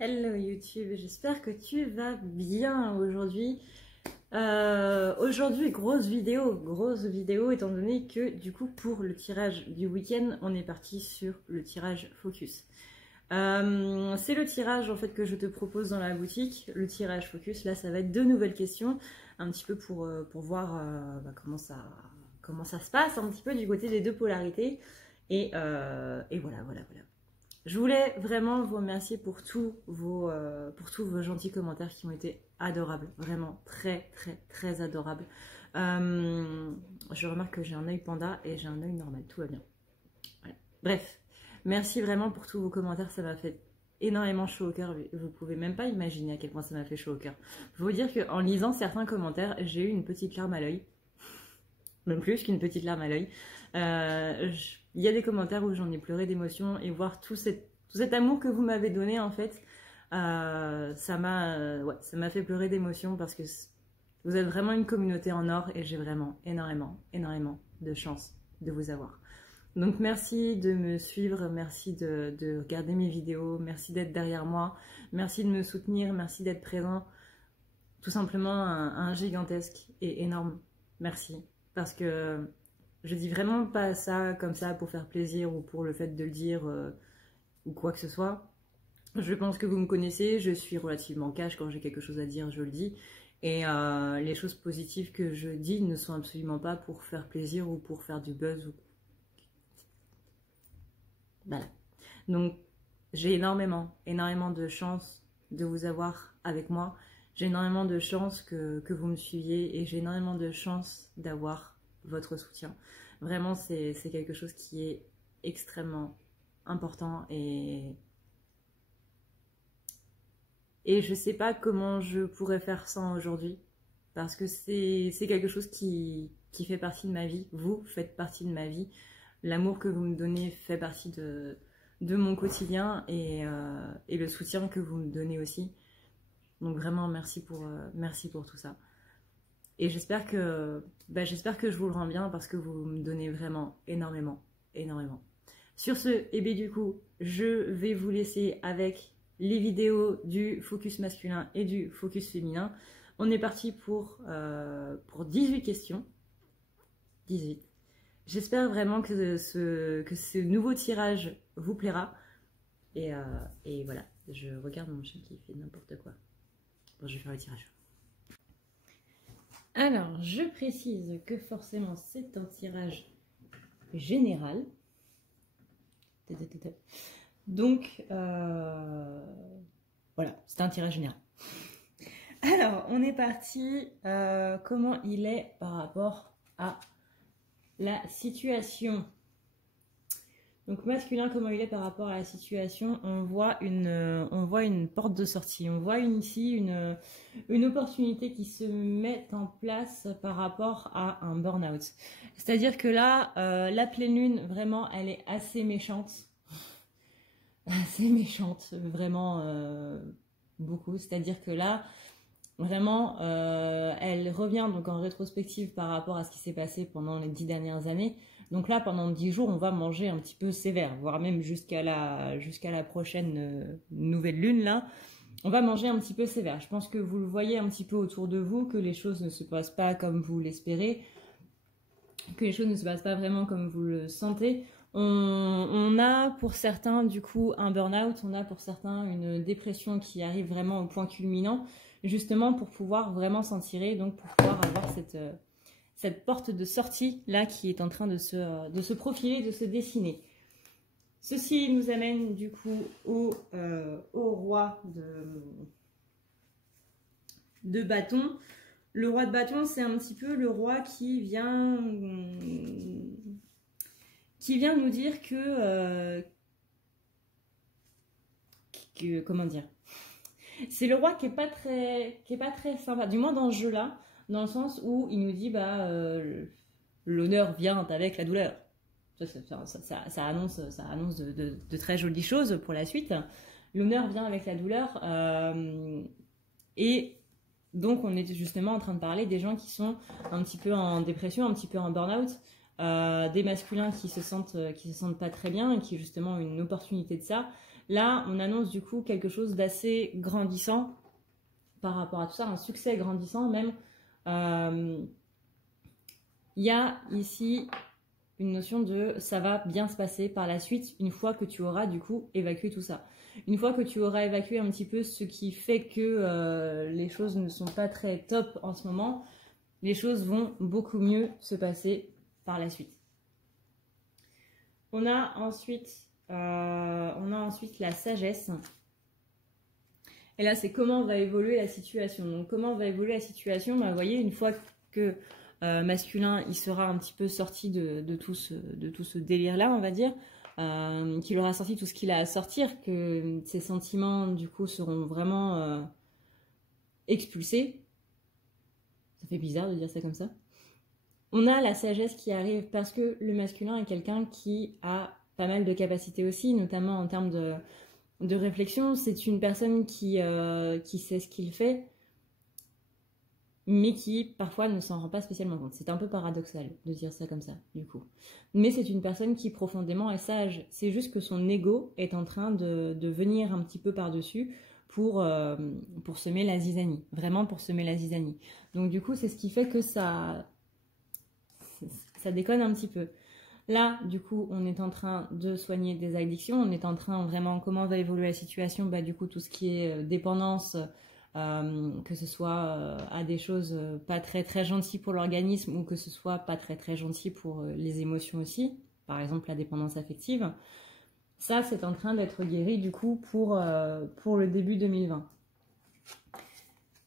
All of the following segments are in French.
Hello YouTube, j'espère que tu vas bien aujourd'hui. Aujourd'hui, grosse vidéo étant donné que du coup pour le tirage du week-end, on est parti sur le tirage focus. C'est le tirage en fait que je te propose dans la boutique, le tirage focus. Là, ça va être 2 nouvelles questions, un petit peu pour voir comment ça se passe, un petit peu du côté des 2 polarités. Et voilà. Je voulais vraiment vous remercier pour tous vos gentils commentaires qui ont été adorables, vraiment très adorables. Je remarque que j'ai un œil panda et j'ai un œil normal, tout va bien. Voilà. Bref, merci vraiment pour tous vos commentaires, ça m'a fait énormément chaud au cœur. Vous pouvez même pas imaginer à quel point ça m'a fait chaud au cœur. Je veux vous dire qu'en lisant certains commentaires, j'ai eu une petite larme à l'œil, même plus qu'une petite larme à l'œil. Il y a des commentaires où j'en ai pleuré d'émotion et voir tout cet amour que vous m'avez donné en fait, ça m'a fait pleurer d'émotion parce que vous êtes vraiment une communauté en or et j'ai vraiment énormément de chance de vous avoir. Donc merci de me suivre, merci de regarder mes vidéos, merci d'être derrière moi, merci de me soutenir, merci d'être présent. Tout simplement un gigantesque et énorme merci. Parce que je dis vraiment pas ça comme ça pour faire plaisir ou pour le fait de le dire ou quoi que ce soit. Je pense que vous me connaissez, je suis relativement cash, quand j'ai quelque chose à dire, je le dis. Et les choses positives que je dis ne sont absolument pas pour faire plaisir ou pour faire du buzz. Voilà. Donc j'ai énormément de chance de vous avoir avec moi. J'ai énormément de chance que vous me suiviez et j'ai énormément de chance d'avoir votre soutien. Vraiment, c'est quelque chose qui est extrêmement important et je sais pas comment je pourrais faire sans aujourd'hui parce que c'est quelque chose qui fait partie de ma vie. Vous faites partie de ma vie. L'amour que vous me donnez fait partie de mon quotidien et le soutien que vous me donnez aussi. Donc vraiment merci pour tout ça. Et j'espère que je vous le rends bien parce que vous me donnez vraiment énormément. Sur ce, et bien du coup, je vais vous laisser avec les vidéos du focus masculin et du focus féminin. On est parti pour 18 questions. 18. J'espère vraiment que ce nouveau tirage vous plaira. Et voilà, je regarde mon chien qui fait n'importe quoi. Bon, je vais faire le tirage. Alors, je précise que forcément, c'est un tirage général. Donc, voilà, c'est un tirage général. Alors, on est parti. Comment il est par rapport à la situation? Donc masculin, comment il est par rapport à la situation? On voit une porte de sortie. On voit ici une opportunité qui se met en place par rapport à un burn-out. C'est-à-dire que là, la pleine lune, vraiment, elle est assez méchante. Assez méchante, vraiment beaucoup. C'est-à-dire que là, vraiment, elle revient donc en rétrospective par rapport à ce qui s'est passé pendant les 10 dernières années. Donc là, pendant 10 jours, on va manger un petit peu sévère, voire même jusqu'à la prochaine nouvelle lune, là. On va manger un petit peu sévère. Je pense que vous le voyez un petit peu autour de vous, que les choses ne se passent pas comme vous l'espérez, que les choses ne se passent pas vraiment comme vous le sentez. On a pour certains, du coup, un burn-out, on a pour certains une dépression qui arrive vraiment au point culminant, justement pour pouvoir vraiment s'en tirer, donc pour pouvoir avoir cette porte de sortie là qui est en train de se profiler, de se dessiner. Ceci nous amène du coup au roi de bâton. Le roi de bâton, c'est un petit peu le roi qui vient nous dire que comment dire, c'est le roi qui est pas très sympa, du moins dans ce jeu là, dans le sens où il nous dit l'honneur vient avec la douleur. Ça annonce de très jolies choses pour la suite. L'honneur vient avec la douleur et donc on est justement en train de parler des gens qui sont un petit peu en dépression, un petit peu en burn-out, des masculins qui se sentent pas très bien et qui justement ont une opportunité de ça, Là, on annonce du coup quelque chose d'assez grandissant par rapport à tout ça, un succès grandissant même. Il y a ici une notion de ça va bien se passer par la suite une fois que tu auras du coup évacué tout ça. Une fois que tu auras évacué un petit peu ce qui fait que les choses ne sont pas très top en ce moment, les choses vont beaucoup mieux se passer par la suite. On a ensuite la sagesse. Et là, c'est comment va évoluer la situation. Donc, comment va évoluer la situation? Bah, vous voyez, une fois que masculin, il sera un petit peu sorti de tout ce délire-là, on va dire, qu'il aura sorti tout ce qu'il a à sortir, que ses sentiments, du coup, seront vraiment expulsés. Ça fait bizarre de dire ça comme ça. On a la sagesse qui arrive parce que le masculin est quelqu'un qui a pas mal de capacités aussi, notamment en termes de réflexion. C'est une personne qui sait ce qu'il fait, mais qui parfois ne s'en rend pas spécialement compte. C'est un peu paradoxal de dire ça comme ça, du coup. Mais c'est une personne qui profondément est sage. C'est juste que son ego est en train de venir un petit peu par-dessus pour semer la zizanie. Vraiment pour semer la zizanie. Donc du coup, c'est ce qui fait que ça déconne un petit peu. Là, du coup, on est en train de soigner des addictions. On est en train vraiment, comment va évoluer la situation? Bah, du coup, tout ce qui est dépendance, que ce soit à des choses pas très très gentilles pour l'organisme ou que ce soit pas très très gentil pour les émotions aussi, par exemple la dépendance affective, ça c'est en train d'être guéri du coup pour le début 2020.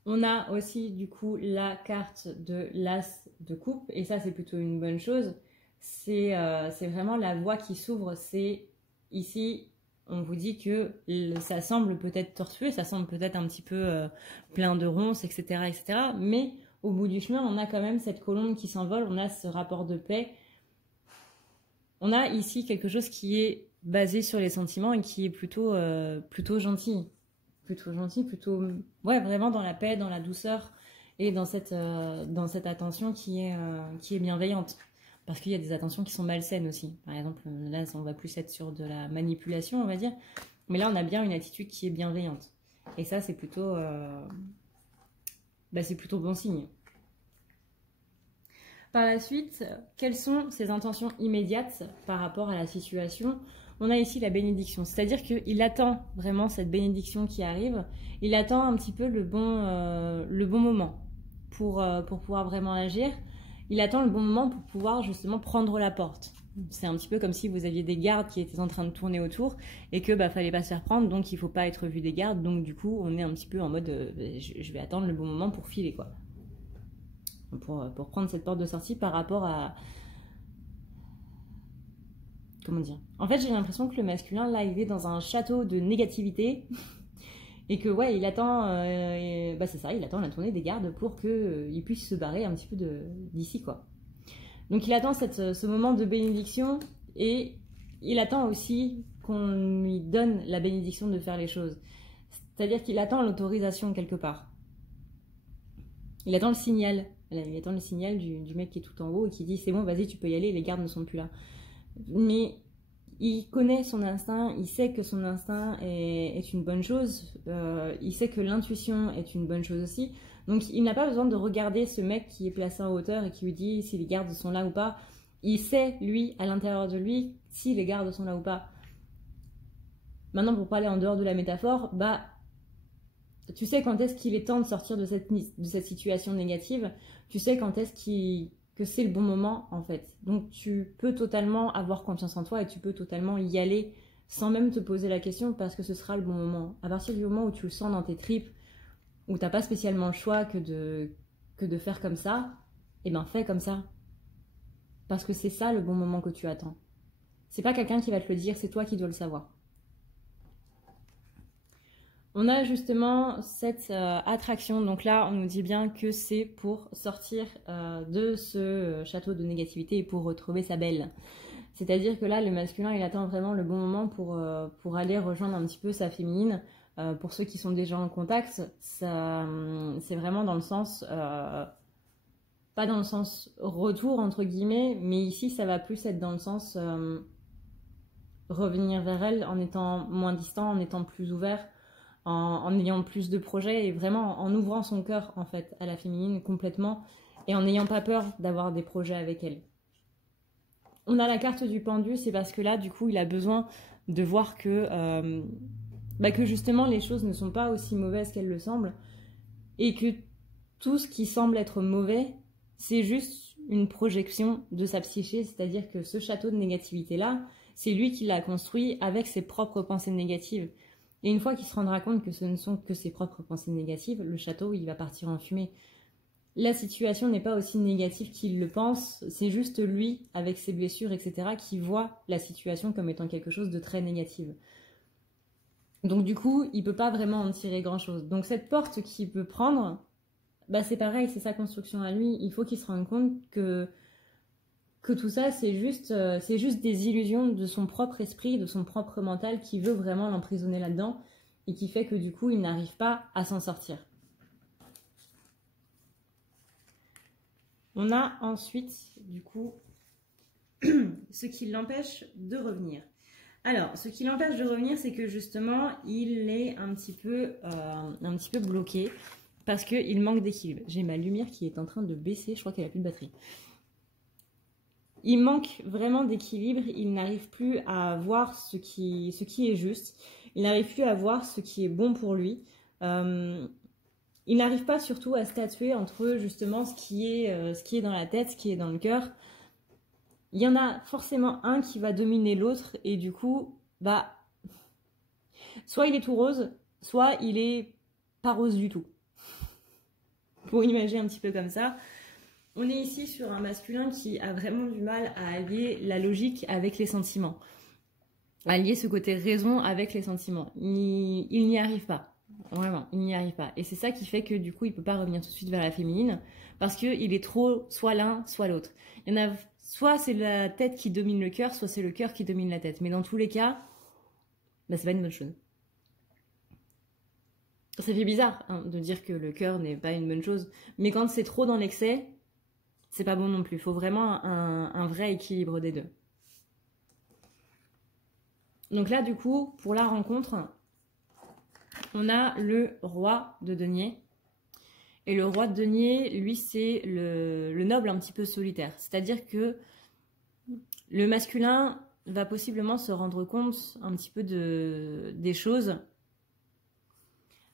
On a aussi du coup la carte de l'as de coupe et ça c'est plutôt une bonne chose. C'est vraiment la voie qui s'ouvre. C'est ici on vous dit que ça semble peut-être tortueux, ça semble peut-être un petit peu plein de ronces, etc., etc. Mais au bout du chemin, on a quand même cette colombe qui s'envole, on a ce rapport de paix. On a ici quelque chose qui est basé sur les sentiments et qui est plutôt gentil. Plutôt gentil, ouais, vraiment dans la paix, dans la douceur et dans cette attention qui est bienveillante. Parce qu'il y a des attentions qui sont malsaines aussi. Par exemple, là, on va plus être sur de la manipulation, on va dire. Mais là, on a bien une attitude qui est bienveillante. Et ça, c'est plutôt bon signe. Par la suite, quelles sont ses intentions immédiates par rapport à la situation? On a ici la bénédiction. C'est-à-dire qu'il attend vraiment cette bénédiction qui arrive. Il attend un petit peu le bon moment pour pouvoir vraiment agir. Il attend le bon moment pour pouvoir justement prendre la porte. C'est un petit peu comme si vous aviez des gardes qui étaient en train de tourner autour et que fallait pas se faire prendre, donc il faut pas être vu des gardes. Donc du coup, on est un petit peu en mode je vais attendre le bon moment pour filer quoi. Pour prendre cette porte de sortie par rapport à... Comment dire? En fait, j'ai l'impression que le masculin, là, il est dans un château de négativité et que, ouais, il attend... c'est ça, il attend la tournée des gardes pour qu'il puisse se barrer un petit peu d'ici, quoi. Donc, il attend ce moment de bénédiction et il attend aussi qu'on lui donne la bénédiction de faire les choses. C'est-à-dire qu'il attend l'autorisation quelque part. Il attend le signal. Il attend le signal du mec qui est tout en haut et qui dit c'est bon, vas-y, tu peux y aller, les gardes ne sont plus là. Mais il connaît son instinct, il sait que son instinct est une bonne chose, il sait que l'intuition est une bonne chose aussi. Donc il n'a pas besoin de regarder ce mec qui est placé en hauteur et qui lui dit si les gardes sont là ou pas. Il sait, lui, à l'intérieur de lui, si les gardes sont là ou pas. Maintenant, pour parler en dehors de la métaphore, tu sais quand est-ce qu'il est temps de sortir de cette situation négative. Tu sais quand est-ce que c'est le bon moment, en fait. Donc, tu peux totalement avoir confiance en toi et tu peux totalement y aller sans même te poser la question parce que ce sera le bon moment. À partir du moment où tu le sens dans tes tripes, où tu n'as pas spécialement le choix que de faire comme ça, eh ben, fais comme ça. Parce que c'est ça le bon moment que tu attends. C'est pas quelqu'un qui va te le dire, c'est toi qui dois le savoir. On a justement cette attraction, donc là on nous dit bien que c'est pour sortir de ce château de négativité et pour retrouver sa belle. C'est-à-dire que là le masculin il attend vraiment le bon moment pour aller rejoindre un petit peu sa féminine. Pour ceux qui sont déjà en contact, c'est vraiment dans le sens, pas dans le sens retour entre guillemets, mais ici ça va plus être dans le sens revenir vers elle en étant moins distant, en étant plus ouvert, en ayant plus de projets et vraiment en ouvrant son cœur en fait à la féminine complètement et en n'ayant pas peur d'avoir des projets avec elle. On a la carte du pendu, c'est parce que là du coup il a besoin de voir que justement les choses ne sont pas aussi mauvaises qu'elles le semblent et que tout ce qui semble être mauvais c'est juste une projection de sa psyché, c'est-à-dire que ce château de négativité là c'est lui qui l'a construit avec ses propres pensées négatives. Et une fois qu'il se rendra compte que ce ne sont que ses propres pensées négatives, le château, il va partir en fumée. La situation n'est pas aussi négative qu'il le pense, c'est juste lui, avec ses blessures, etc., qui voit la situation comme étant quelque chose de très négatif. Donc du coup, il peut pas vraiment en tirer grand-chose. Donc cette porte qu'il peut prendre, c'est pareil, c'est sa construction à lui. Il faut qu'il se rende compte que tout ça, c'est juste des illusions de son propre esprit, de son propre mental qui veut vraiment l'emprisonner là-dedans et qui fait que du coup, il n'arrive pas à s'en sortir. On a ensuite, du coup, ce qui l'empêche de revenir. Alors, ce qui l'empêche de revenir, c'est que justement, il est un petit peu bloqué parce qu'il manque d'équilibre. J'ai ma lumière qui est en train de baisser, je crois qu'elle n'a plus de batterie. Il manque vraiment d'équilibre, il n'arrive plus à voir ce qui est juste, il n'arrive plus à voir ce qui est bon pour lui. Il n'arrive pas surtout à statuer entre justement ce qui est dans la tête, ce qui est dans le cœur. Il y en a forcément un qui va dominer l'autre et du coup, soit il est tout rose, soit il est pas rose du tout. Pour imaginer un petit peu comme ça. On est ici sur un masculin qui a vraiment du mal à allier la logique avec les sentiments. À allier ce côté raison avec les sentiments. Il n'y arrive pas. Vraiment, il n'y arrive pas. Et c'est ça qui fait que du coup, il ne peut pas revenir tout de suite vers la féminine. Parce qu'il est trop soit l'un, soit l'autre. Il y en a, soit c'est la tête qui domine le cœur, soit c'est le cœur qui domine la tête. Mais dans tous les cas, c'est pas une bonne chose. Ça fait bizarre de dire que le cœur n'est pas une bonne chose. Mais quand c'est trop dans l'excès, c'est pas bon non plus. Il faut vraiment un vrai équilibre des deux. Donc là, du coup, pour la rencontre, on a le roi de denier. Et le roi de denier, lui, c'est le noble un petit peu solitaire. C'est-à-dire que le masculin va possiblement se rendre compte un petit peu des choses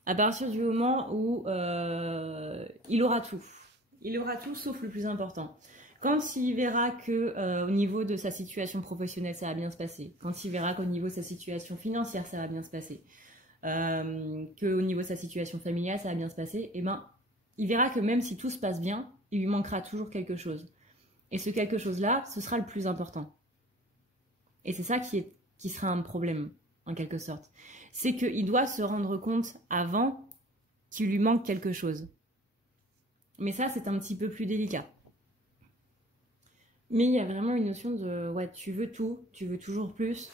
à partir du moment où il aura tout. Il aura tout sauf le plus important. Quand il verra que au niveau de sa situation professionnelle, ça va bien se passer. Quand il verra qu'au niveau de sa situation financière, ça va bien se passer. Qu'au niveau de sa situation familiale, ça va bien se passer. Il verra que même si tout se passe bien, il lui manquera toujours quelque chose. Et ce quelque chose-là, ce sera le plus important. Et c'est ça qui sera un problème, en quelque sorte. C'est qu'il doit se rendre compte avant qu'il lui manque quelque chose. Mais ça, c'est un petit peu plus délicat. Mais il y a vraiment une notion de ouais, tu veux tout, tu veux toujours plus,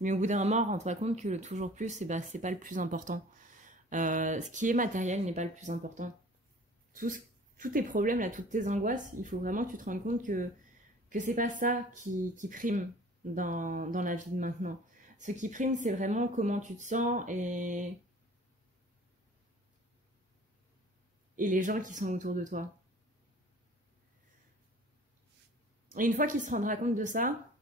mais au bout d'un moment, rends-toi compte que le toujours plus, c'est pas le plus important. Ce qui est matériel n'est pas le plus important. Tous tes problèmes, là, toutes tes angoisses, il faut vraiment que tu te rendes compte que c'est pas ça qui prime dans la vie de maintenant. Ce qui prime, c'est vraiment comment tu te sens et les gens qui sont autour de toi. Et une fois qu'il se rendra compte de ça,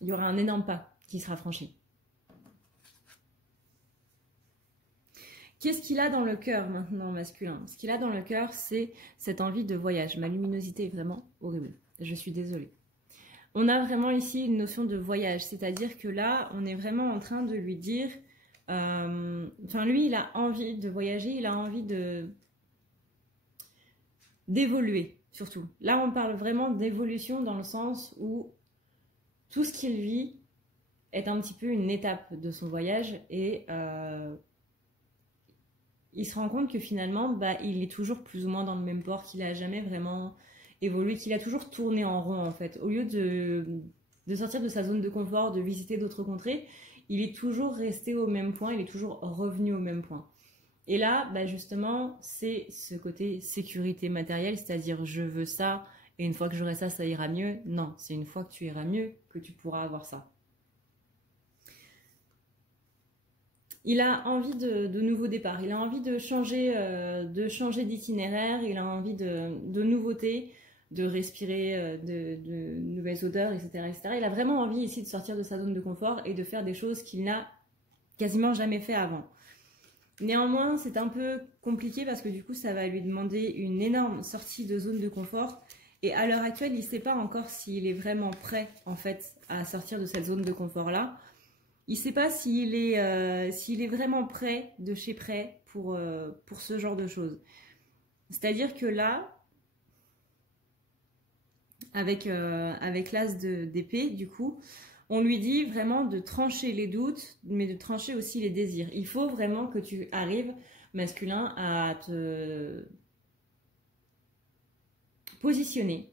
il y aura un énorme pas qui sera franchi. Qu'est-ce qu'il a dans le cœur maintenant masculin? Ce qu'il a dans le cœur, c'est cette envie de voyage. Ma luminosité est vraiment horrible. Je suis désolée. On a vraiment ici une notion de voyage. C'est-à-dire que là, on est vraiment en train de lui dire... lui, il a envie de voyager, il a envie d'évoluer, surtout. Là, on parle vraiment d'évolution dans le sens où tout ce qu'il vit est un petit peu une étape de son voyage et il se rend compte que finalement, il est toujours plus ou moins dans le même port, qu'il n'a jamais vraiment évolué, qu'il a toujours tourné en rond en fait. Au lieu de sortir de sa zone de confort, de visiter d'autres contrées, il est toujours resté au même point, il est toujours revenu au même point. Et là, justement, c'est ce côté sécurité matérielle, c'est-à-dire je veux ça et une fois que j'aurai ça, ça ira mieux. Non, c'est une fois que tu iras mieux que tu pourras avoir ça. Il a envie de nouveaux départs, il a envie de changer d'itinéraire, il a envie de nouveautés, de respirer de nouvelles odeurs, etc., etc. Il a vraiment envie ici de sortir de sa zone de confort et de faire des choses qu'il n'a quasiment jamais fait avant. Néanmoins, c'est un peu compliqué parce que du coup, ça va lui demander une énorme sortie de zone de confort. Et à l'heure actuelle, il ne sait pas encore s'il est vraiment prêt, en fait, à sortir de cette zone de confort-là. Il ne sait pas s'il est vraiment prêt, de chez prêt, pour ce genre de choses. C'est-à-dire que là, avec l'as d'épée, du coup, on lui dit vraiment de trancher les doutes, mais de trancher aussi les désirs. Il faut vraiment que tu arrives, masculin, à te positionner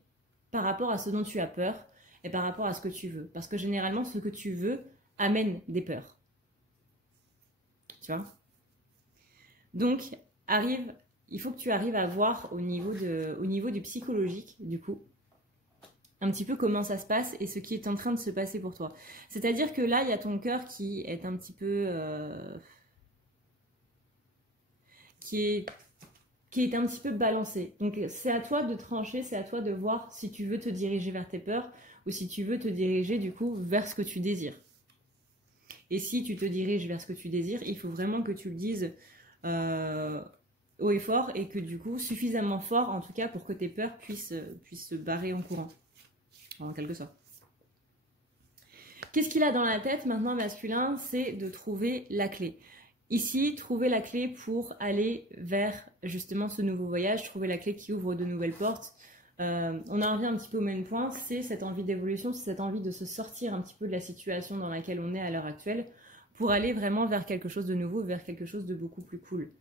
par rapport à ce dont tu as peur et par rapport à ce que tu veux. Parce que généralement, ce que tu veux amène des peurs. Tu vois? Donc, il faut que tu arrives à voir au niveau du psychologique, du coup, un petit peu comment ça se passe et ce qui est en train de se passer pour toi. C'est-à-dire que là, il y a ton cœur qui est un petit peu... qui est un petit peu balancé. Donc c'est à toi de trancher, c'est à toi de voir si tu veux te diriger vers tes peurs ou si tu veux te diriger du coup vers ce que tu désires. Et si tu te diriges vers ce que tu désires, il faut vraiment que tu le dises haut et fort et que du coup suffisamment fort en tout cas pour que tes peurs puissent se barrer en courant. En quelque sorte. Qu'est-ce qu'il a dans la tête maintenant, masculin? C'est de trouver la clé. Ici, trouver la clé pour aller vers justement ce nouveau voyage, trouver la clé qui ouvre de nouvelles portes. On en revient un petit peu au même point, c'est cette envie d'évolution, c'est cette envie de se sortir un petit peu de la situation dans laquelle on est à l'heure actuelle pour aller vraiment vers quelque chose de nouveau, vers quelque chose de beaucoup plus cool.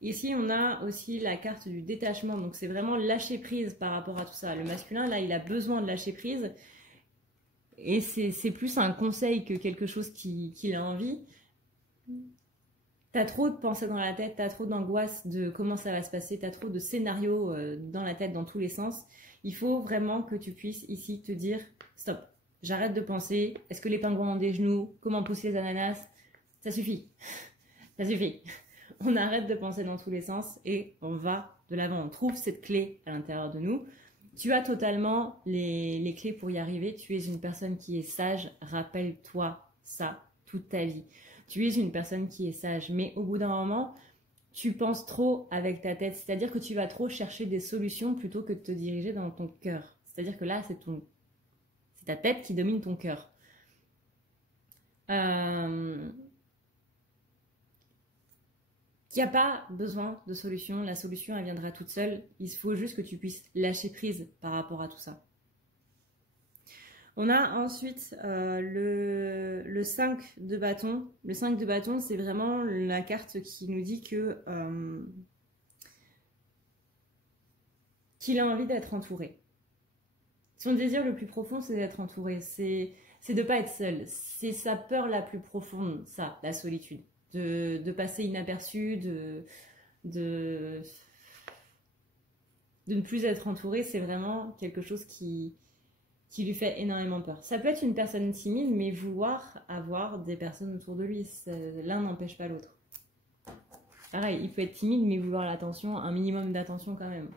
Ici, on a aussi la carte du détachement, donc c'est vraiment lâcher prise par rapport à tout ça. Le masculin, là, il a besoin de lâcher prise, et c'est plus un conseil que quelque chose qu'il a envie. T'as trop de pensées dans la tête, t'as trop d'angoisse de comment ça va se passer, t'as trop de scénarios dans la tête dans tous les sens. Il faut vraiment que tu puisses ici te dire, stop, j'arrête de penser, est-ce que les pingouins ont des genoux, comment pousser les ananas, ça suffit, ça suffit. On arrête de penser dans tous les sens et on va de l'avant. On trouve cette clé à l'intérieur de nous. Tu as totalement les clés pour y arriver. Tu es une personne qui est sage. Rappelle-toi ça toute ta vie. Tu es une personne qui est sage. Mais au bout d'un moment, tu penses trop avec ta tête. C'est-à-dire que tu vas trop chercher des solutions plutôt que de te diriger dans ton cœur. C'est-à-dire que là, c'est ta tête qui domine ton cœur. Il n'y a pas besoin de solution, la solution elle viendra toute seule, il faut juste que tu puisses lâcher prise par rapport à tout ça. On a ensuite le 5 de bâton. Le 5 de bâton, c'est vraiment la carte qui nous dit que qu'il a envie d'être entouré. Son désir le plus profond, c'est d'être entouré, c'est de ne pas être seul. C'est sa peur la plus profonde, ça, la solitude. De passer inaperçu, de ne plus être entouré, c'est vraiment quelque chose qui lui fait énormément peur. Ça peut être une personne timide, mais vouloir avoir des personnes autour de lui, l'un n'empêche pas l'autre. Pareil, il peut être timide, mais vouloir l'attention, un minimum d'attention quand même.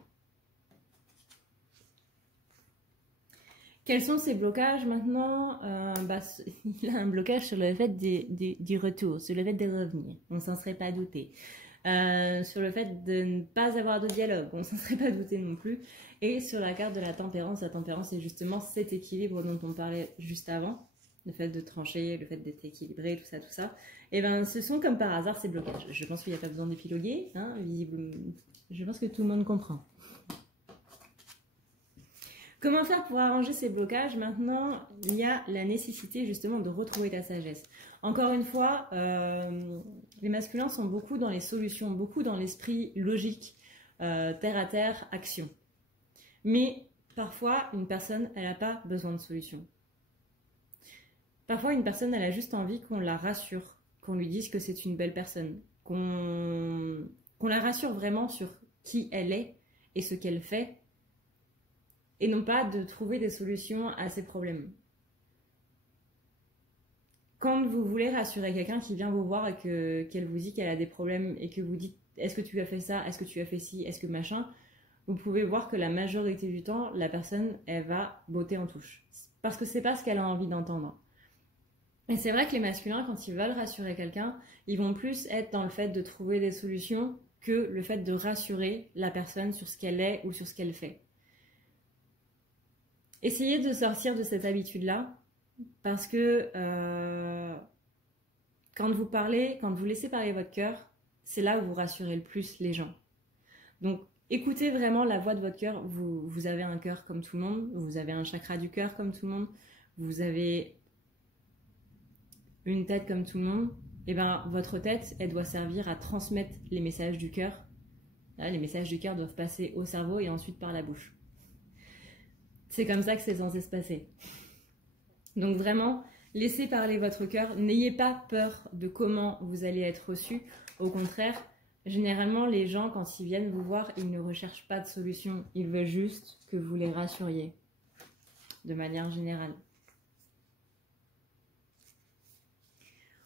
Quels sont ses blocages maintenant? Il a un blocage sur le fait du retour, sur le fait de revenir. On ne s'en serait pas douté. Sur le fait de ne pas avoir de dialogue, on ne s'en serait pas douté non plus. Et sur la carte de la tempérance c'est justement cet équilibre dont on parlait juste avant. Le fait de trancher, le fait d'être équilibré, tout ça. Et ben, ce sont comme par hasard ces blocages. Je pense qu'il n'y a pas besoin d'épiloguer, hein, je pense que tout le monde comprend. Comment faire pour arranger ces blocages? Maintenant, il y a la nécessité justement de retrouver ta sagesse. Encore une fois, les masculins sont beaucoup dans les solutions, beaucoup dans l'esprit logique, terre à terre, action. Mais parfois, une personne, elle n'a pas besoin de solution. Parfois, une personne, elle a juste envie qu'on la rassure, qu'on lui dise que c'est une belle personne, qu'on la rassure vraiment sur qui elle est et ce qu'elle fait. et non pas de trouver des solutions à ces problèmes. Quand vous voulez rassurer quelqu'un qui vient vous voir et qu'elle vous dit qu'elle a des problèmes et que vous dites est-ce que tu as fait ça, est-ce que tu as fait ci, est-ce que machin, vous pouvez voir que la majorité du temps, la personne, elle va botter en touche. Parce que c'est pas ce qu'elle a envie d'entendre. Et c'est vrai que les masculins, quand ils veulent rassurer quelqu'un, ils vont plus être dans le fait de trouver des solutions que le fait de rassurer la personne sur ce qu'elle est ou sur ce qu'elle fait. Essayez de sortir de cette habitude-là, parce que quand vous parlez, quand vous laissez parler votre cœur, c'est là où vous rassurez le plus les gens. Donc, écoutez vraiment la voix de votre cœur. Vous avez un cœur comme tout le monde, vous avez un chakra du cœur comme tout le monde, vous avez une tête comme tout le monde. Et bien, votre tête, elle doit servir à transmettre les messages du cœur. Là, les messages du cœur doivent passer au cerveau et ensuite par la bouche. C'est comme ça que c'est censé se passer. Donc vraiment, laissez parler votre cœur. N'ayez pas peur de comment vous allez être reçu. Au contraire, généralement, les gens, quand ils viennent vous voir, ils ne recherchent pas de solution. Ils veulent juste que vous les rassuriez, de manière générale.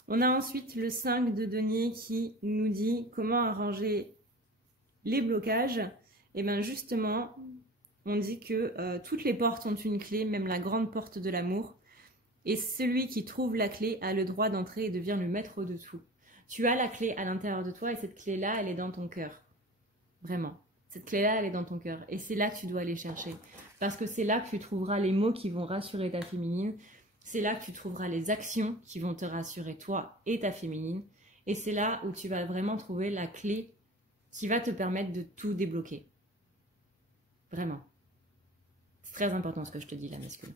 On a ensuite le 5 de denier qui nous dit comment arranger les blocages. Et bien justement, on dit que toutes les portes ont une clé, même la grande porte de l'amour. Et celui qui trouve la clé a le droit d'entrer et devient le maître de tout. Tu as la clé à l'intérieur de toi et cette clé-là, elle est dans ton cœur. Vraiment. Cette clé-là, elle est dans ton cœur. Et c'est là que tu dois aller chercher. Parce que c'est là que tu trouveras les mots qui vont rassurer ta féminine. C'est là que tu trouveras les actions qui vont te rassurer toi et ta féminine. Et c'est là où tu vas vraiment trouver la clé qui va te permettre de tout débloquer. Vraiment. C'est très important ce que je te dis là, masculine.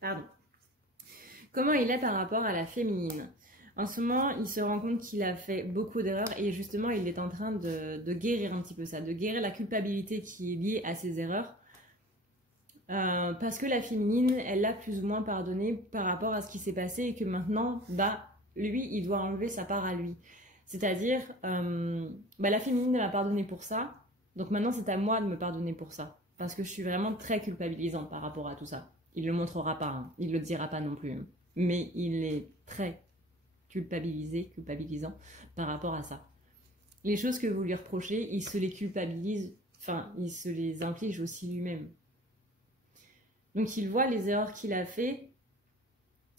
Pardon. Comment il est par rapport à la féminine? En ce moment, il se rend compte qu'il a fait beaucoup d'erreurs et justement, il est en train de guérir un petit peu ça, de guérir la culpabilité qui est liée à ses erreurs. Parce que la féminine, elle l'a plus ou moins pardonné par rapport à ce qui s'est passé et que maintenant, bah, lui, il doit enlever sa part à lui. C'est-à-dire, la féminine m'a pardonné pour ça, donc maintenant c'est à moi de me pardonner pour ça. Parce que je suis vraiment très culpabilisante par rapport à tout ça. Il ne le montrera pas, hein. Il ne le dira pas non plus. Mais il est très culpabilisant par rapport à ça. Les choses que vous lui reprochez, il se les culpabilise, enfin, il se les inflige aussi lui-même. Donc il voit les erreurs qu'il a fait,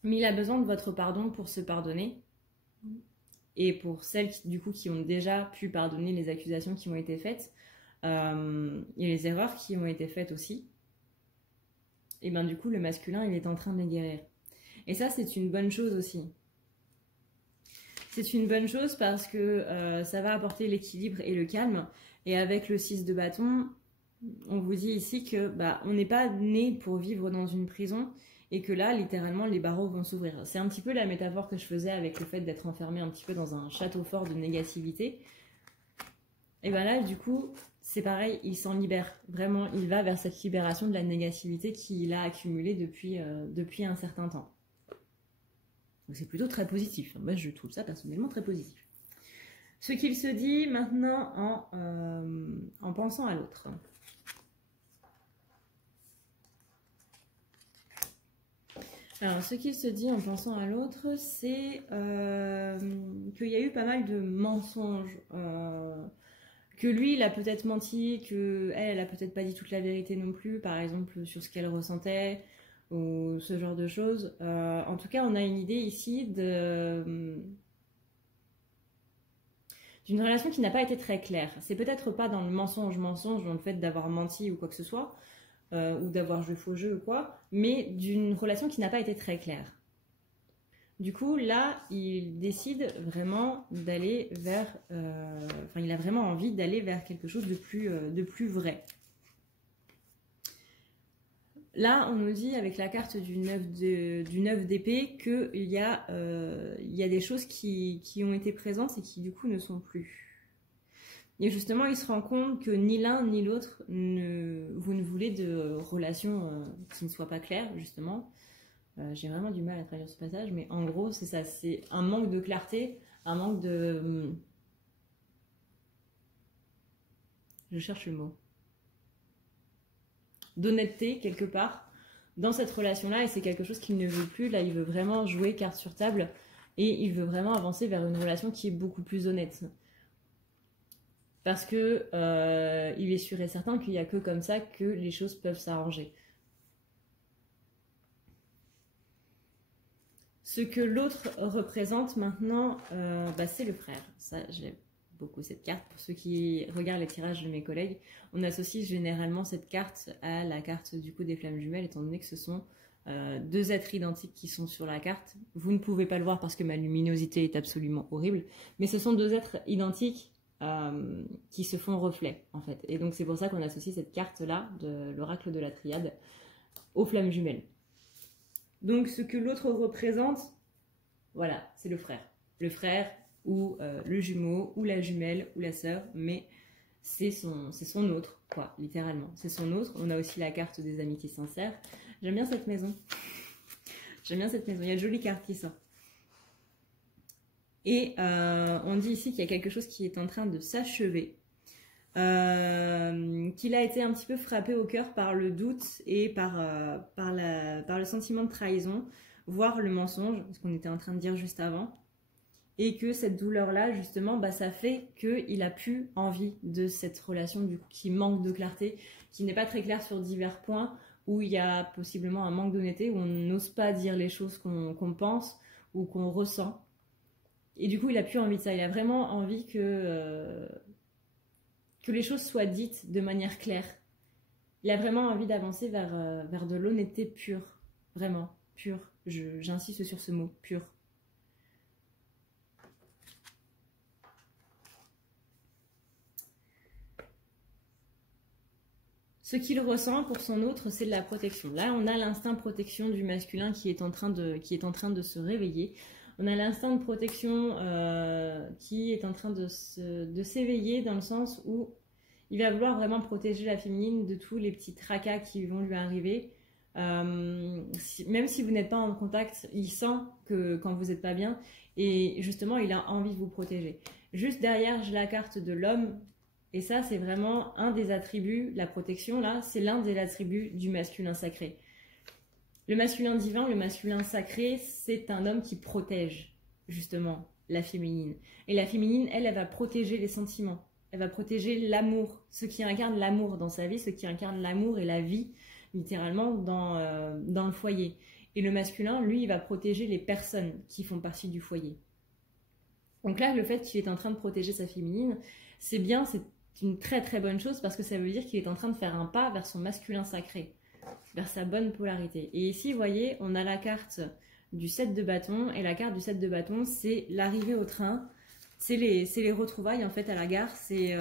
mais il a besoin de votre pardon pour se pardonner. Et pour celles du coup qui ont déjà pu pardonner les accusations qui ont été faites, et les erreurs qui ont été faites aussi, et bien du coup le masculin il est en train de les guérir. Et ça c'est une bonne chose aussi. C'est une bonne chose parce que ça va apporter l'équilibre et le calme. Et avec le 6 de bâton, on vous dit ici que on n'est pas né pour vivre dans une prison et que là littéralement les barreaux vont s'ouvrir. C'est un petit peu la métaphore que je faisais avec le fait d'être enfermé un petit peu dans un château fort de négativité. Et bien là du coup c'est pareil, il s'en libère. Vraiment, il va vers cette libération de la négativité qu'il a accumulée depuis un certain temps. Donc c'est plutôt très positif. Moi, je trouve ça personnellement très positif. Ce qu'il se dit maintenant en pensant à l'autre. Alors, ce qu'il se dit en pensant à l'autre, c'est qu'il y a eu pas mal de mensonges. Que lui, il a peut-être menti, qu'elle a peut-être pas dit toute la vérité non plus, par exemple sur ce qu'elle ressentait, ou ce genre de choses. En tout cas, on a une idée ici d'une relation qui n'a pas été très claire. C'est peut-être pas dans le mensonge, dans le fait d'avoir menti ou quoi que ce soit, ou d'avoir joué faux jeu ou quoi, mais d'une relation qui n'a pas été très claire. Du coup, là, il décide vraiment d'aller vers... il a vraiment envie d'aller vers quelque chose de plus vrai. Là, on nous dit, avec la carte du 9 d'épée, qu'il y a des choses qui ont été présentes et qui, du coup, ne sont plus. Et justement, il se rend compte que ni l'un ni l'autre, vous ne voulez de relations qui ne soient pas claires, justement. J'ai vraiment du mal à traduire ce passage, mais en gros, c'est ça. C'est un manque de clarté, un manque de... Je cherche le mot. d'honnêteté quelque part dans cette relation-là, et c'est quelque chose qu'il ne veut plus. Là, il veut vraiment jouer carte sur table, et il veut vraiment avancer vers une relation qui est beaucoup plus honnête. Parce que il est sûr et certain qu'il n'y a que comme ça que les choses peuvent s'arranger. Ce que l'autre représente maintenant, c'est le frère. Ça, j'aime beaucoup cette carte. Pour ceux qui regardent les tirages de mes collègues, on associe généralement cette carte à la carte du coup des flammes jumelles, étant donné que ce sont deux êtres identiques qui sont sur la carte. Vous ne pouvez pas le voir parce que ma luminosité est absolument horrible, mais ce sont deux êtres identiques qui se font reflet, en fait. Et donc c'est pour ça qu'on associe cette carte-là, de l'oracle de la triade, aux flammes jumelles. Donc ce que l'autre représente, voilà, c'est le frère. Le frère ou le jumeau ou la jumelle ou la sœur, mais c'est son autre, quoi, littéralement. C'est son autre. On a aussi la carte des amitiés sincères. J'aime bien cette maison. J'aime bien cette maison. Il y a de jolies cartes qui sortent. Et on dit ici qu'il y a quelque chose qui est en train de s'achever. Qu'il a été un petit peu frappé au cœur par le doute et par le sentiment de trahison, voire le mensonge, ce qu'on était en train de dire juste avant. Et que cette douleur-là, justement, ça fait qu'il a plus envie de cette relation du coup, qui manque de clarté, qui n'est pas très claire sur divers points, où il y a possiblement un manque d'honnêteté, où on n'ose pas dire les choses qu'on pense ou qu'on ressent. Et du coup, il a plus envie de ça. Il a vraiment envie que les choses soient dites de manière claire. Il a vraiment envie d'avancer vers de l'honnêteté pure. Vraiment, pure. J'insiste sur ce mot, pure. Ce qu'il ressent pour son autre, c'est de la protection. Là, on a l'instinct protection du masculin qui est en train de se réveiller. On a l'instinct de protection qui est en train de s'éveiller dans le sens où il va vouloir vraiment protéger la féminine de tous les petits tracas qui vont lui arriver. Même si vous n'êtes pas en contact, il sent que quand vous n'êtes pas bien et justement, il a envie de vous protéger. Juste derrière, j'ai la carte de l'homme. Et ça, c'est vraiment un des attributs, la protection, là, c'est l'un des attributs du masculin sacré. Le masculin divin, le masculin sacré, c'est un homme qui protège, justement, la féminine. Et la féminine, elle va protéger les sentiments. Elle va protéger l'amour, ce qui incarne l'amour dans sa vie, ce qui incarne l'amour et la vie, littéralement, dans le foyer. Et le masculin, lui, il va protéger les personnes qui font partie du foyer. Donc là, le fait qu'il est en train de protéger sa féminine, c'est bien, c'est une très très bonne chose parce que ça veut dire qu'il est en train de faire un pas vers son masculin sacré, vers sa bonne polarité. Et ici, vous voyez, on a la carte du 7 de bâton, et la carte du 7 de bâton, c'est l'arrivée au train, c'est les retrouvailles en fait à la gare, c'est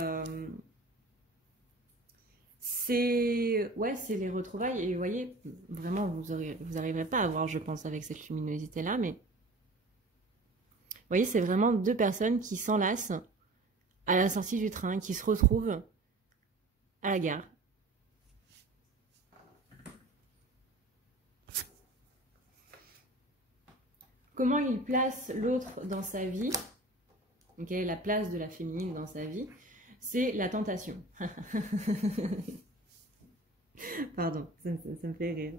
les retrouvailles, et vous voyez, vraiment, vous n'arriverez pas à voir, je pense, avec cette luminosité-là, mais vous voyez, c'est vraiment deux personnes qui s'enlacent à la sortie du train, qui se retrouvent à la gare. Comment il place l'autre dans sa vie, quelle est la place de la féminine dans sa vie, c'est la tentation. Pardon, ça me fait rire.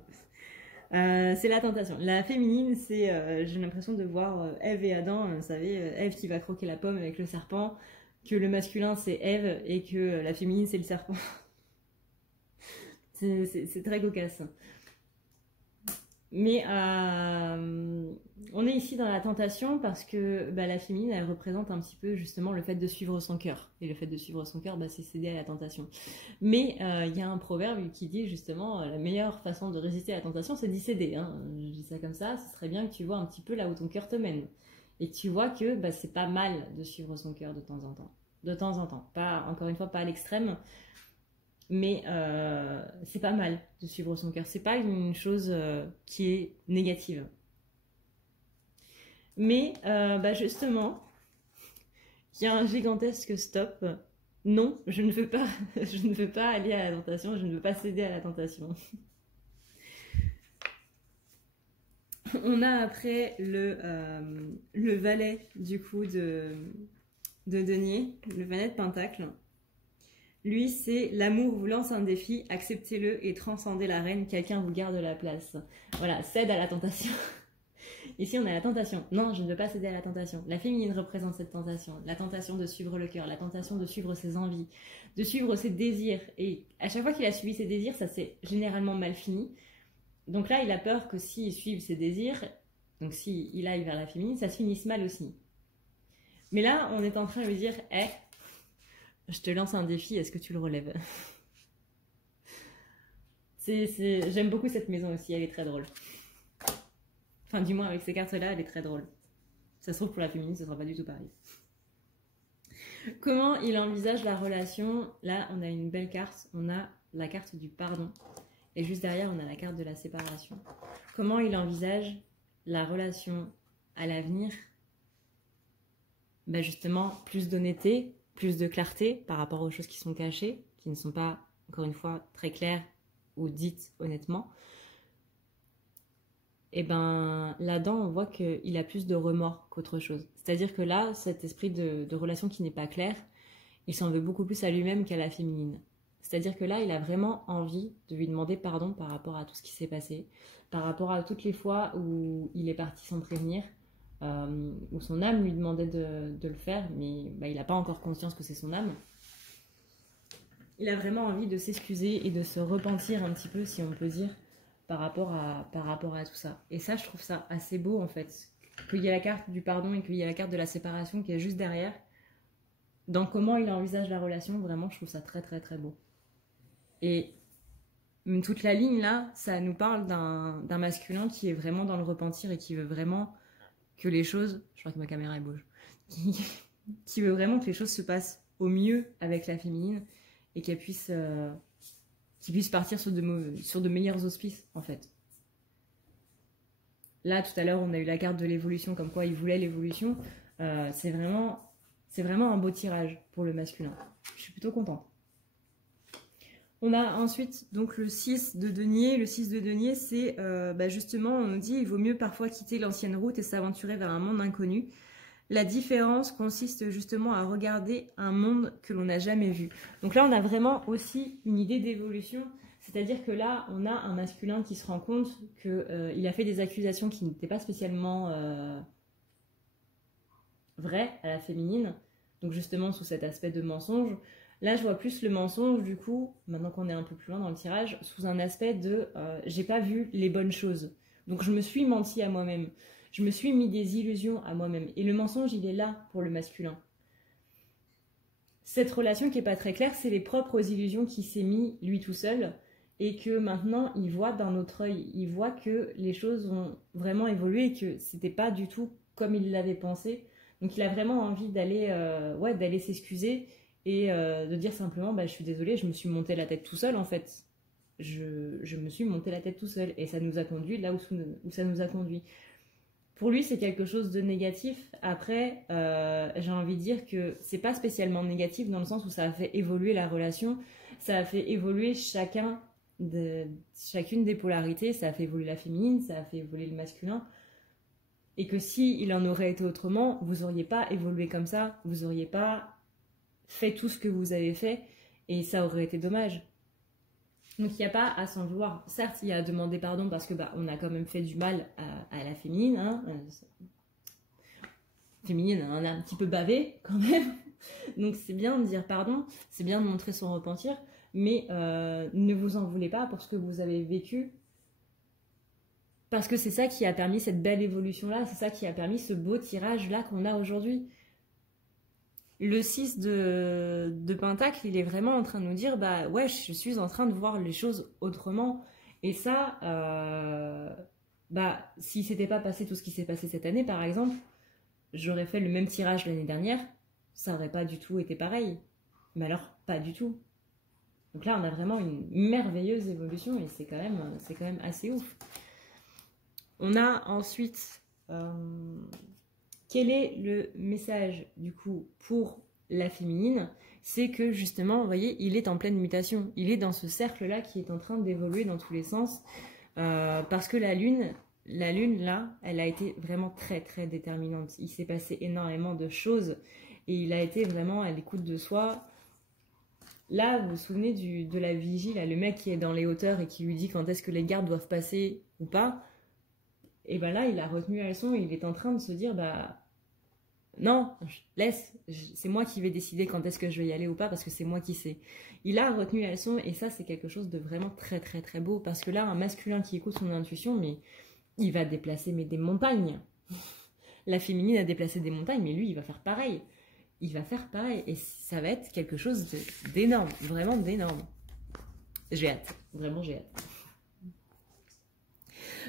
C'est la tentation. La féminine, c'est, j'ai l'impression de voir Ève et Adam, vous savez, Ève qui va croquer la pomme avec le serpent, que le masculin c'est Ève et que la féminine c'est le serpent. C'est très cocasse. Mais on est ici dans la tentation parce que la féminine, elle représente un petit peu justement le fait de suivre son cœur. Et le fait de suivre son cœur, c'est céder à la tentation. Mais il y a un proverbe qui dit justement la meilleure façon de résister à la tentation, c'est d'y céder. Hein. Je dis ça comme ça, ce serait bien que tu vois un petit peu là où ton cœur te mène. Et que tu vois que c'est pas mal de suivre son cœur de temps en temps. De temps en temps. Pas, encore une fois, pas à l'extrême. Mais c'est pas mal de suivre son cœur. C'est pas une chose qui est négative. Mais justement, il y a un gigantesque stop. Non, je ne veux pas, je ne veux pas aller à la tentation, je ne veux pas céder à la tentation. On a après le valet du coup de denier, le valet de pentacle. Lui, c'est l'amour vous lance un défi, acceptez-le et transcendez la reine, quelqu'un vous garde la place. Voilà, cède à la tentation. Ici, on a la tentation. Non, je ne veux pas céder à la tentation. La féminine représente cette tentation. La tentation de suivre le cœur, la tentation de suivre ses envies, de suivre ses désirs. Et à chaque fois qu'il a suivi ses désirs, ça s'est généralement mal fini. Donc là, il a peur que s'il suive ses désirs, donc s'il aille vers la féminine, ça se finisse mal aussi. Mais là, on est en train de lui dire, hé, je te lance un défi, est-ce que tu le relèves? J'aime beaucoup cette maison aussi, elle est très drôle. Enfin, du moins, avec ces cartes-là, elle est très drôle. Ça se trouve, pour la féminine, ce ne sera pas du tout pareil. Comment il envisage la relation? Là, on a une belle carte. On a la carte du pardon. Et juste derrière, on a la carte de la séparation. Comment il envisage la relation à l'avenir? Ben justement, plus d'honnêteté, plus de clarté par rapport aux choses qui sont cachées, qui ne sont pas, encore une fois, très claires ou dites honnêtement. Et ben là-dedans, on voit qu'il a plus de remords qu'autre chose. C'est-à-dire que là, cet esprit de relation qui n'est pas clair, il s'en veut beaucoup plus à lui-même qu'à la féminine. C'est-à-dire que là, il a vraiment envie de lui demander pardon par rapport à tout ce qui s'est passé, par rapport à toutes les fois où il est parti sans prévenir, où son âme lui demandait de le faire, mais bah, il n'a pas encore conscience que c'est son âme. Il a vraiment envie de s'excuser et de se repentir un petit peu, si on peut dire, par rapport à tout ça. Et ça, je trouve ça assez beau, en fait. Qu'il y ait la carte du pardon et qu'il y ait la carte de la séparation qui est juste derrière. Dans comment il envisage la relation, vraiment, je trouve ça très, très, très beau. Et toute la ligne, là, ça nous parle d'un masculin qui est vraiment dans le repentir et qui veut vraiment que les choses... Je crois que ma caméra, elle bouge. Qui veut vraiment que les choses se passent au mieux avec la féminine et qu'elle puisse... qui puisse partir sur de meilleurs auspices, en fait. Là, tout à l'heure, on a eu la carte de l'évolution, comme quoi il voulait l'évolution. C'est vraiment un beau tirage pour le masculin. Je suis plutôt contente. On a ensuite donc le 6 de denier. Le 6 de denier, c'est justement, on nous dit, il vaut mieux parfois quitter l'ancienne route et s'aventurer vers un monde inconnu. La différence consiste justement à regarder un monde que l'on n'a jamais vu. Donc là, on a vraiment aussi une idée d'évolution. C'est-à-dire que là, on a un masculin qui se rend compte qu'il a fait des accusations qui n'étaient pas spécialement vraies à la féminine. Donc justement, sous cet aspect de mensonge. Là, je vois plus le mensonge, du coup, maintenant qu'on est un peu plus loin dans le tirage, sous un aspect de j'ai pas vu les bonnes choses. Donc je me suis menti à moi-même. Je me suis mis des illusions à moi-même. Et le mensonge, il est là pour le masculin. Cette relation qui n'est pas très claire, c'est les propres illusions qu'il s'est mis lui tout seul. Et que maintenant, il voit d'un autre œil. Il voit que les choses ont vraiment évolué et que c'était pas du tout comme il l'avait pensé. Donc il a vraiment envie d'aller d'aller s'excuser et de dire simplement je suis désolée, je me suis monté la tête tout seul en fait. Je me suis monté la tête tout seul. Et ça nous a conduit là où ça nous a conduit. Pour lui, c'est quelque chose de négatif. Après, j'ai envie de dire que c'est pas spécialement négatif dans le sens où ça a fait évoluer la relation, ça a fait évoluer chacune des polarités, ça a fait évoluer la féminine, ça a fait évoluer le masculin. Et que si il en aurait été autrement, vous n'auriez pas évolué comme ça, vous n'auriez pas fait tout ce que vous avez fait, et ça aurait été dommage. Donc il n'y a pas à s'en vouloir. Certes, il y a à demander pardon parce que on a quand même fait du mal à la féminine. Hein. Féminine, on a un petit peu bavé quand même. Donc c'est bien de dire pardon, c'est bien de montrer son repentir, mais ne vous en voulez pas pour ce que vous avez vécu. Parce que c'est ça qui a permis cette belle évolution-là, c'est ça qui a permis ce beau tirage-là qu'on a aujourd'hui. Le 6 de Pentacle, il est vraiment en train de nous dire ouais, je suis en train de voir les choses autrement. Et ça, si s'était pas passé tout ce qui s'est passé cette année, par exemple, j'aurais fait le même tirage l'année dernière, ça aurait pas du tout été pareil. Mais alors, pas du tout. Donc là, on a vraiment une merveilleuse évolution et c'est quand même assez ouf. On a ensuite... quel est le message, du coup, pour la féminine? C'est que, justement, vous voyez, il est en pleine mutation. Il est dans ce cercle-là qui est en train d'évoluer dans tous les sens. Parce que la lune, là, elle a été vraiment très, très déterminante. Il s'est passé énormément de choses. Et il a été vraiment à l'écoute de soi. là, vous vous souvenez de la vigie, là, le mec qui est dans les hauteurs et qui lui dit quand est-ce que les gardes doivent passer ou pas. Et ben là, il a retenu la leçon, il est en train de se dire, bah non, laisse, c'est moi qui vais décider quand est-ce que je vais y aller ou pas parce que c'est moi qui sais. Il a retenu la leçon et ça, c'est quelque chose de vraiment très très très beau parce que là, un masculin qui écoute son intuition, mais il va déplacer des montagnes. La féminine a déplacé des montagnes, mais lui, il va faire pareil. Il va faire pareil et ça va être quelque chose d'énorme, vraiment d'énorme. J'ai hâte, vraiment j'ai hâte.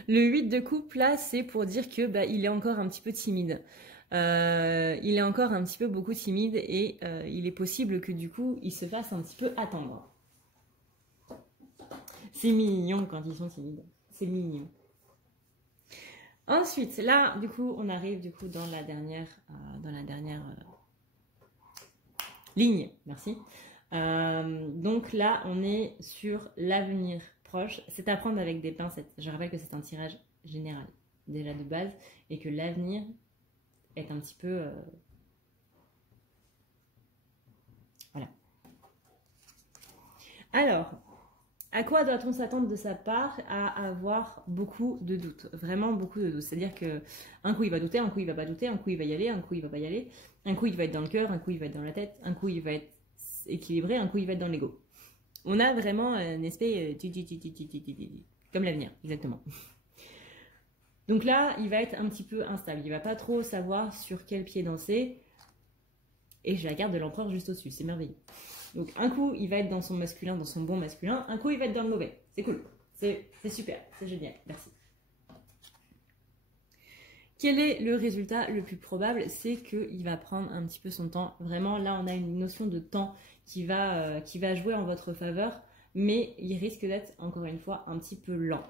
Le 8 de coupe, là, c'est pour dire que bah, il est encore un petit peu timide. Il est encore un petit peu beaucoup timide et il est possible que du coup, il se fasse un petit peu attendre. C'est mignon quand ils sont timides. C'est mignon. Ensuite, là, du coup, on arrive du coup dans la dernière ligne. Merci. Donc là, on est sur l'avenir proche. C'est à prendre avec des pincettes. Je rappelle que c'est un tirage général, déjà de base, et que l'avenir est un petit peu... Voilà. Alors, à quoi doit-on s'attendre de sa part? À avoir beaucoup de doutes, vraiment beaucoup de doutes. C'est-à-dire qu'un coup il va douter, un coup il va pas douter, un coup il va y aller, un coup il va pas y aller, un coup il va être dans le cœur, un coup il va être dans la tête, un coup il va être équilibré, un coup il va être dans l'ego. On a vraiment un aspect comme l'avenir, exactement. Donc là, il va être un petit peu instable. Il va pas trop savoir sur quel pied danser. Et j'ai la carte de l'empereur juste au-dessus. C'est merveilleux. Donc un coup, il va être dans son masculin, dans son bon masculin. Un coup, il va être dans le mauvais. C'est cool. C'est super. C'est génial. Merci. Quel est le résultat le plus probable? C'est qu'il va prendre un petit peu son temps. Vraiment, là, on a une notion de temps qui va jouer en votre faveur. Mais il risque d'être, encore une fois, un petit peu lent.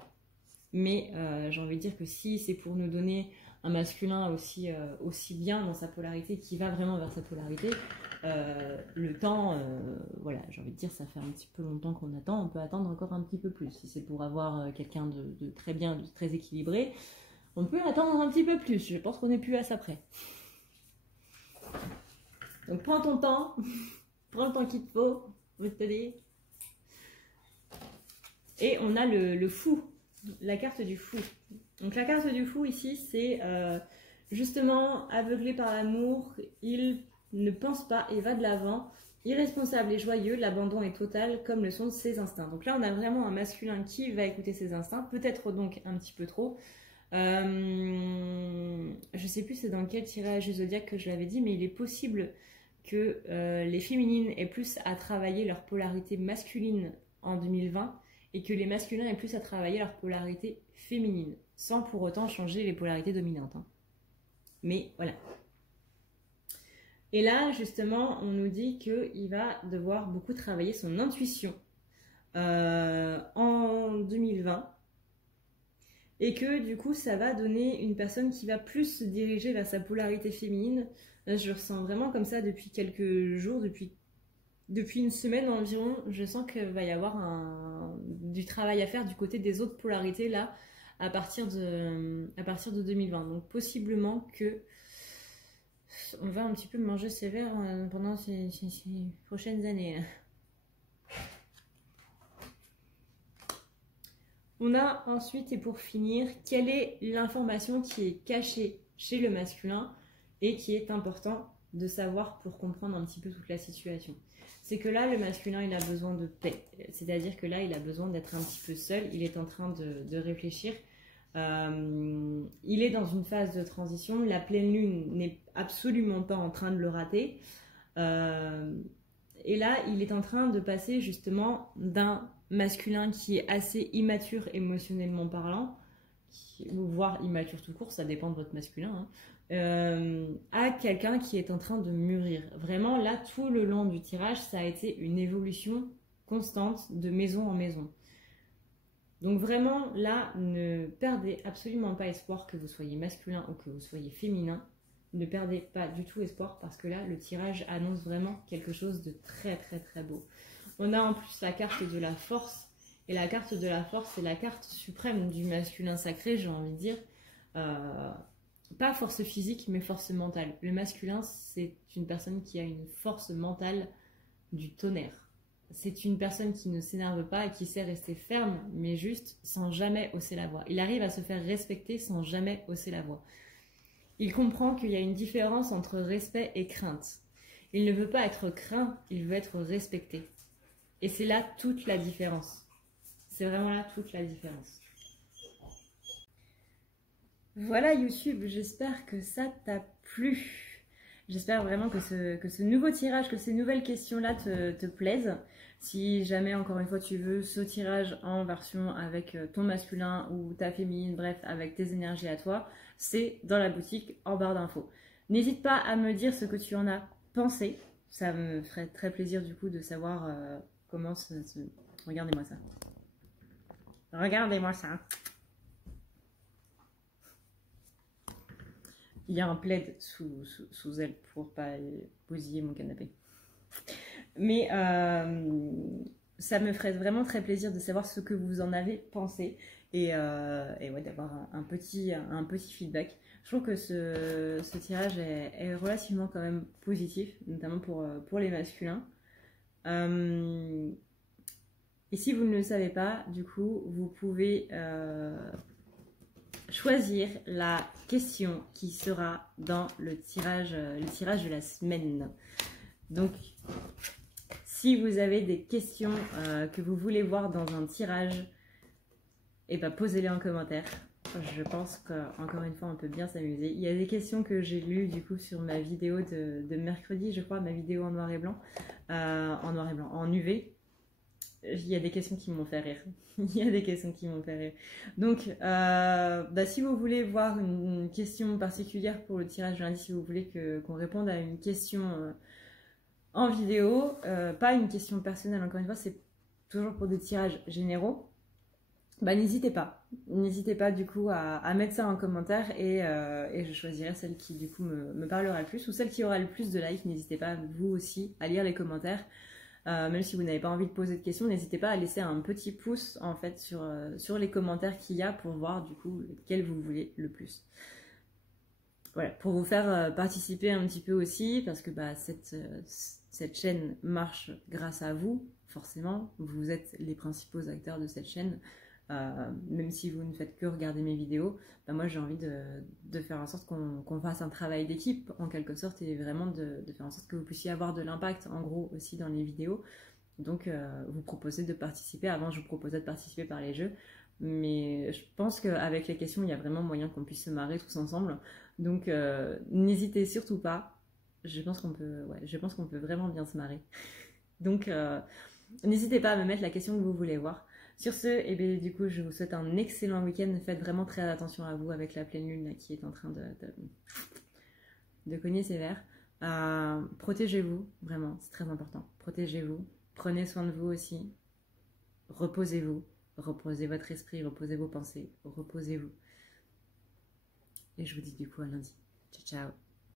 Mais j'ai envie de dire que si c'est pour nous donner un masculin aussi bien dans sa polarité, qui va vraiment vers sa polarité, le temps, voilà, j'ai envie de dire, ça fait un petit peu longtemps qu'on attend, on peut attendre encore un petit peu plus. Si c'est pour avoir quelqu'un de très bien, de très équilibré, on peut attendre un petit peu plus. Je pense qu'on n'est plus à ça près. Donc prends ton temps, prends le temps qu'il te faut, je te dire. Et on a le fou. La carte du fou. Donc la carte du fou ici, c'est justement aveuglé par l'amour, il ne pense pas et va de l'avant, irresponsable et joyeux, l'abandon est total comme le sont ses instincts. Donc là on a vraiment un masculin qui va écouter ses instincts, peut-être donc un petit peu trop. Je sais plus c'est dans quel tirage du zodiaque que je l'avais dit, mais il est possible que les féminines aient plus à travailler leur polarité masculine en 2020 et que les masculins aient plus à travailler leur polarité féminine, sans pour autant changer les polarités dominantes. Hein. Mais voilà. Et là, justement, on nous dit qu'il va devoir beaucoup travailler son intuition en 2020. Et que du coup, ça va donner une personne qui va plus se diriger vers sa polarité féminine. Là, je le ressens vraiment comme ça depuis quelques jours, depuis une semaine environ, je sens qu'il va y avoir du travail à faire du côté des autres polarités là, à partir de 2020. Donc possiblement que on va un petit peu manger sévère pendant ces prochaines années. On a ensuite, et pour finir, quelle est l'information qui est cachée chez le masculin et qui est important de savoir pour comprendre un petit peu toute la situation. C'est que là, le masculin, il a besoin de paix. C'est-à-dire que là, il a besoin d'être un petit peu seul. Il est en train de réfléchir. Il est dans une phase de transition. La pleine lune n'est absolument pas en train de le rater. Et là, il est en train de passer justement d'un masculin qui est assez immature émotionnellement parlant, voire immature tout court, ça dépend de votre masculin, hein, à quelqu'un qui est en train de mûrir. Vraiment, là, tout le long du tirage, ça a été une évolution constante de maison en maison. Donc vraiment, là, ne perdez absolument pas espoir que vous soyez masculin ou que vous soyez féminin. Ne perdez pas du tout espoir parce que là, le tirage annonce vraiment quelque chose de très très très beau. On a en plus la carte de la force. Et la carte de la force, c'est la carte suprême du masculin sacré, j'ai envie de dire. Pas force physique, mais force mentale. Le masculin, c'est une personne qui a une force mentale du tonnerre. c'est une personne qui ne s'énerve pas et qui sait rester ferme, mais juste sans jamais hausser la voix. Il arrive à se faire respecter sans jamais hausser la voix. Il comprend qu'il y a une différence entre respect et crainte. Il ne veut pas être craint, il veut être respecté. Et c'est là toute la différence. C'est vraiment là toute la différence. Voilà YouTube, j'espère que ça t'a plu. J'espère vraiment que ce nouveau tirage, que ces nouvelles questions-là te plaisent. Si jamais, encore une fois, tu veux ce tirage en version avec ton masculin ou ta féminine, bref, avec tes énergies à toi, c'est dans la boutique en barre d'infos. N'hésite pas à me dire ce que tu en as pensé. Ça me ferait très plaisir du coup de savoir comment Regardez-moi ça. Regardez-moi ça. Il y a un plaid sous elle pour pas bousiller mon canapé. Mais ça me ferait vraiment très plaisir de savoir ce que vous en avez pensé et ouais, d'avoir un petit feedback. Je trouve que ce tirage est relativement quand même positif, notamment pour les masculins. Et si vous ne le savez pas, du coup, vous pouvez choisir la question qui sera dans le tirage de la semaine. Donc, si vous avez des questions que vous voulez voir dans un tirage, eh ben, posez-les en commentaire. Je pense qu'encore une fois, on peut bien s'amuser. Il y a des questions que j'ai lues du coup sur ma vidéo de mercredi, je crois, ma vidéo en noir et blanc, en UV. Il y a des questions qui m'ont fait rire. Il y a des questions qui m'ont fait rire. Donc, si vous voulez voir une question particulière pour le tirage de lundi, si vous voulez qu'on réponde à une question en vidéo, pas une question personnelle, encore une fois, c'est toujours pour des tirages généraux, n'hésitez pas. N'hésitez pas du coup à mettre ça en commentaire et je choisirai celle qui du coup me parlera le plus ou celle qui aura le plus de likes. N'hésitez pas vous aussi à lire les commentaires. Même si vous n'avez pas envie de poser de questions, n'hésitez pas à laisser un petit pouce en fait sur les commentaires qu'il y a pour voir du coup lequel vous voulez le plus. Voilà, pour vous faire participer un petit peu aussi, parce que cette chaîne marche grâce à vous, forcément, vous êtes les principaux acteurs de cette chaîne. Même si vous ne faites que regarder mes vidéos, moi j'ai envie de faire en sorte qu'on fasse un travail d'équipe en quelque sorte et vraiment de faire en sorte que vous puissiez avoir de l'impact en gros aussi dans les vidéos. Donc vous proposez de participer. Avant je vous proposais de participer par les jeux, mais je pense qu'avec les questions il y a vraiment moyen qu'on puisse se marrer tous ensemble. Donc n'hésitez surtout pas. Je pense qu'on peut vraiment bien se marrer. Donc n'hésitez pas à me mettre la question que vous voulez voir. Sur ce, du coup, je vous souhaite un excellent week-end. Faites vraiment très attention à vous avec la pleine lune là, qui est en train de cogner sévère. Protégez-vous, vraiment, c'est très important. Protégez-vous. Prenez soin de vous aussi. Reposez-vous. Reposez votre esprit, reposez vos pensées. Reposez-vous. Et je vous dis du coup à lundi. Ciao, ciao.